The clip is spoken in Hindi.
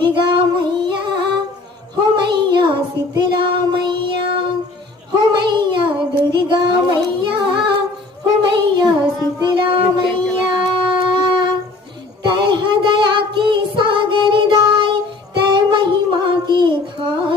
दुर्गा मैया, हो मैया शीतला मैया, हो मैया दुर्गा मैया, हो मैया शीतला मैया। तय दया की सागर दाय, तय महिमा की खान,